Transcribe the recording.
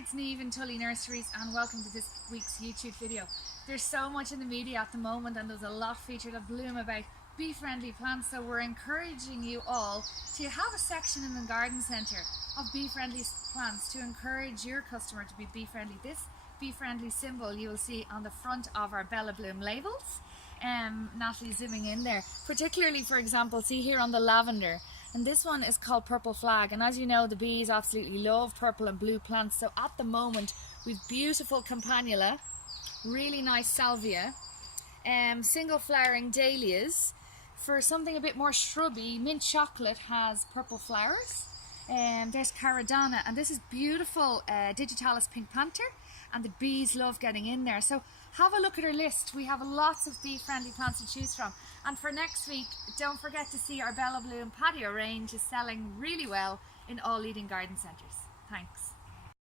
it's Niamh in Tully Nurseries and welcome to this week's YouTube video. There's so much in the media at the moment and there's a lot featured of bloom about bee-friendly plants, so we're encouraging you all to have a section in the garden centre of bee-friendly plants to encourage your customer to be bee-friendly. This bee-friendly symbol you will see on the front of our Bella Bloom labels. Natalie zooming in there, particularly for example, see here on the lavender, and this one is called Purple Flag, and as you know the bees absolutely love purple and blue plants. So at the moment we've beautiful campanula, really nice salvia, single flowering dahlias. For something a bit more shrubby, mint chocolate has purple flowers. There's Caradonna, and this is beautiful Digitalis Pink Panther, and the bees love getting in there. So have a look at our list. We have lots of bee-friendly plants to choose from. And for next week, don't forget to see our Bella Bloom patio range is selling really well in all leading garden centres. Thanks.